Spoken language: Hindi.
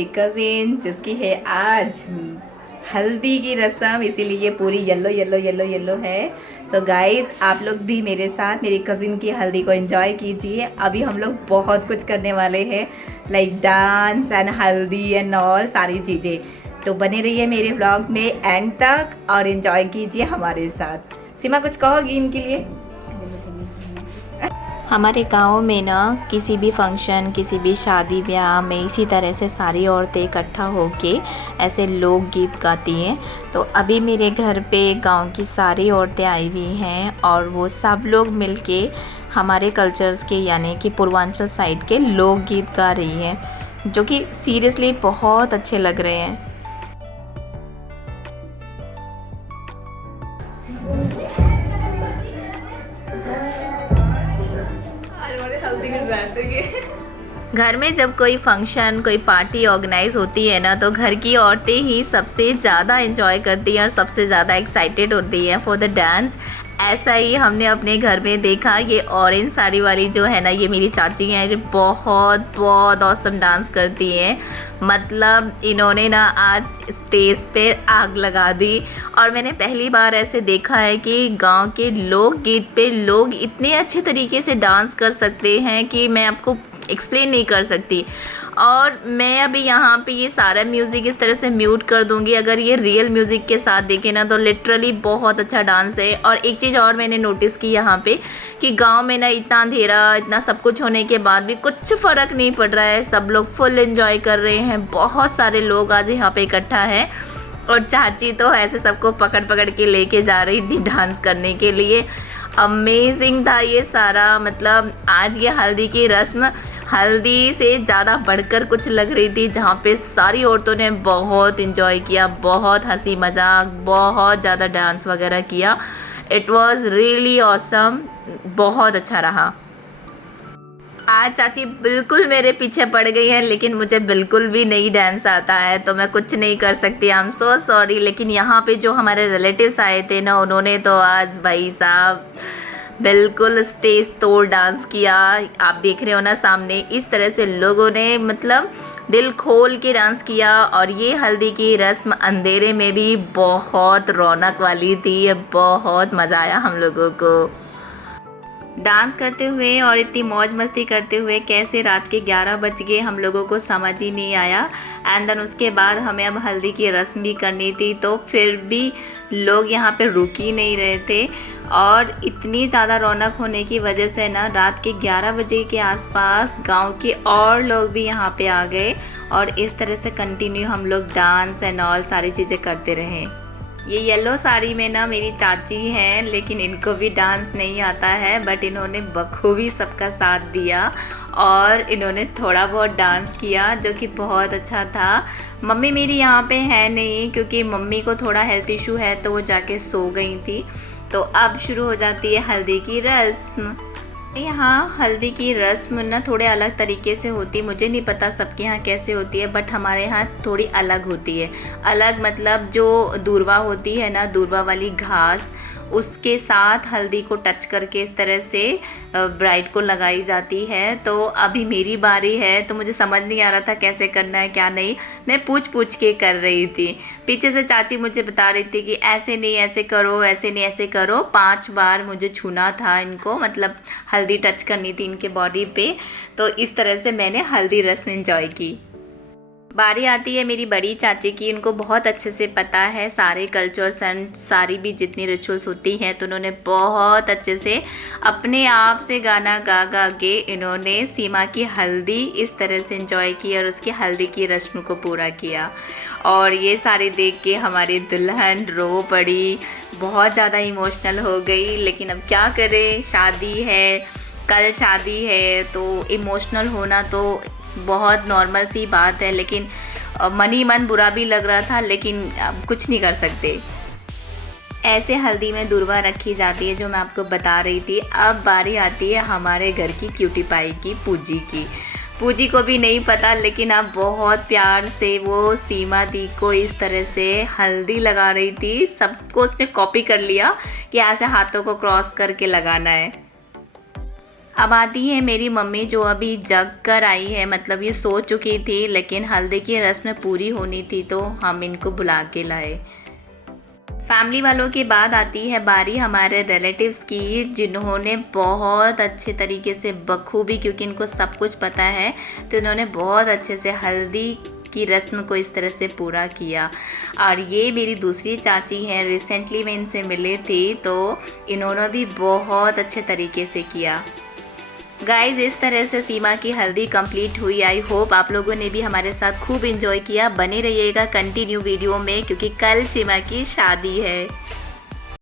मेरी कज़िन जिसकी है आज हल्दी की रस्म, इसीलिए पूरी येलो येलो येलो येलो है। सो गाइस, आप लोग भी मेरे साथ मेरी कज़िन की हल्दी को एंजॉय कीजिए। अभी हम लोग बहुत कुछ करने वाले हैं, लाइक डांस एंड हल्दी एंड ऑल सारी चीज़ें। तो बने रहिए मेरे व्लॉग में एंड तक और एंजॉय कीजिए हमारे साथ। सीमा, कुछ कहोगी इनके लिए? हमारे गांव में ना किसी भी फंक्शन, किसी भी शादी ब्याह में इसी तरह से सारी औरतें इकट्ठा होके ऐसे लोकगीत गाती हैं। तो अभी मेरे घर पे गांव की सारी औरतें आई हुई हैं और वो सब लोग मिलके हमारे कल्चर्स के यानी कि पूर्वांचल साइड के लोकगीत गा रही हैं, जो कि सीरियसली बहुत अच्छे लग रहे हैं। घर में जब कोई फंक्शन, कोई पार्टी ऑर्गेनाइज होती है ना, तो घर की औरतें ही सबसे ज़्यादा एंजॉय करती हैं और सबसे ज़्यादा एक्साइटेड होती हैं फॉर द डांस। ऐसा ही हमने अपने घर में देखा। ये ऑरेंज साड़ी वाली जो है ना, ये मेरी चाची हैं, ये बहुत बहुत ऑसम डांस करती हैं। मतलब इन्होंने ना आज स्टेज पे आग लगा दी। और मैंने पहली बार ऐसे देखा है कि गांव के लोकगीत पे लोग इतने अच्छे तरीके से डांस कर सकते हैं कि मैं आपको एक्सप्लेन नहीं कर सकती। और मैं अभी यहाँ पे ये सारा म्यूज़िक इस तरह से म्यूट कर दूँगी। अगर ये रियल म्यूज़िक के साथ देखें ना, तो लिटरली बहुत अच्छा डांस है। और एक चीज़ और मैंने नोटिस की यहाँ पे कि गांव में ना इतना अंधेरा, इतना सब कुछ होने के बाद भी कुछ फ़र्क नहीं पड़ रहा है। सब लोग फुल एंजॉय कर रहे हैं। बहुत सारे लोग आज यहाँ पे इकट्ठा हैं और चाची तो ऐसे सबको पकड़ पकड़ के लेके जा रही थी डांस करने के लिए। अमेजिंग था ये सारा। मतलब आज ये हल्दी की रस्म हल्दी से ज़्यादा बढ़कर कुछ लग रही थी, जहाँ पे सारी औरतों ने बहुत इंजॉय किया, बहुत हंसी मजाक, बहुत ज़्यादा डांस वगैरह किया। इट वॉज़ रियली ऑसम, बहुत अच्छा रहा। आज चाची बिल्कुल मेरे पीछे पड़ गई है, लेकिन मुझे बिल्कुल भी नहीं डांस आता है, तो मैं कुछ नहीं कर सकती। I am so sorry. लेकिन यहाँ पे जो हमारे रिलेटिव्स आए थे ना, उन्होंने तो आज भाई साहब बिल्कुल स्टेज तोड़ डांस किया। आप देख रहे हो ना सामने, इस तरह से लोगों ने मतलब दिल खोल के डांस किया। और ये हल्दी की रस्म अंधेरे में भी बहुत रौनक वाली थी। बहुत मज़ा आया हम लोगों को डांस करते हुए और इतनी मौज मस्ती करते हुए। कैसे रात के 11 बज गए हम लोगों को समझ ही नहीं आया। एंड देन उसके बाद हमें अब हल्दी की रस्म भी करनी थी, तो फिर भी लोग यहाँ पे रुक ही नहीं रहे थे। और इतनी ज़्यादा रौनक होने की वजह से ना, रात के 11 बजे के आसपास गांव के और लोग भी यहाँ पे आ गए। और इस तरह से कंटिन्यू हम लोग डांस एंड ऑल सारी चीज़ें करते रहे। ये येलो साड़ी में ना मेरी चाची हैं, लेकिन इनको भी डांस नहीं आता है, बट इन्होंने बखूबी सबका साथ दिया और इन्होंने थोड़ा बहुत डांस किया, जो कि बहुत अच्छा था। मम्मी मेरी यहाँ पे है नहीं, क्योंकि मम्मी को थोड़ा हेल्थ इशू है, तो वो जाके सो गई थी। तो अब शुरू हो जाती है हल्दी की रस्म। यहाँ हल्दी की रस्म ना थोड़े अलग तरीके से होती, मुझे नहीं पता सबके यहाँ कैसे होती है, बट हमारे यहाँ थोड़ी अलग होती है। अलग मतलब जो दूर्वा होती है ना, दूर्वा वाली घास, उसके साथ हल्दी को टच करके इस तरह से ब्राइड को लगाई जाती है। तो अभी मेरी बारी है, तो मुझे समझ नहीं आ रहा था कैसे करना है क्या नहीं। मैं पूछ के कर रही थी। पीछे से चाची मुझे बता रही थी कि ऐसे नहीं ऐसे करो, ऐसे नहीं ऐसे करो। 5 बार मुझे छूना था इनको, मतलब हल्दी टच करनी थी इनके बॉडी पे। तो इस तरह से मैंने हल्दी रस्म एंजॉय की। बारी आती है मेरी बड़ी चाची की। इनको बहुत अच्छे से पता है सारे कल्चर्स एंड सारी भी जितनी रिचुअल्स होती हैं, तो उन्होंने बहुत अच्छे से अपने आप से गाना गा गा के इन्होंने सीमा की हल्दी इस तरह से एंजॉय की और उसकी हल्दी की रस्म को पूरा किया। और ये सारे देख के हमारी दुल्हन रो पड़ी, बहुत ज़्यादा इमोशनल हो गई। लेकिन अब क्या करें, शादी है, कल शादी है, तो इमोशनल होना तो बहुत नॉर्मल सी बात है। लेकिन मन ही मन बुरा भी लग रहा था, लेकिन अब कुछ नहीं कर सकते। ऐसे हल्दी में दूर्वा रखी जाती है, जो मैं आपको बता रही थी। अब बारी आती है हमारे घर की क्यूटी पाई की, पूजी की। पूजी को भी नहीं पता, लेकिन अब बहुत प्यार से वो सीमा दी को इस तरह से हल्दी लगा रही थी। सबको उसने कॉपी कर लिया कि ऐसे हाथों को क्रॉस करके लगाना है। अब आती है मेरी मम्मी जो अभी जग कर आई है, मतलब ये सो चुकी थी लेकिन हल्दी की रस्म पूरी होनी थी तो हम इनको बुला के लाए। फैमिली वालों के बाद आती है बारी हमारे रिलेटिव्स की, जिन्होंने बहुत अच्छे तरीके से बखूबी, क्योंकि इनको सब कुछ पता है, तो इन्होंने बहुत अच्छे से हल्दी की रस्म को इस तरह से पूरा किया। और ये मेरी दूसरी चाची हैं, रिसेंटली मैं इनसे मिली थी तो इन्होंने भी बहुत अच्छे तरीके से किया। गाइज इस तरह से सीमा की हल्दी कंप्लीट हुई। आई होप आप लोगों ने भी हमारे साथ खूब इंजॉय किया। बने रहिएगा कंटिन्यू वीडियो में, क्योंकि कल सीमा की शादी है।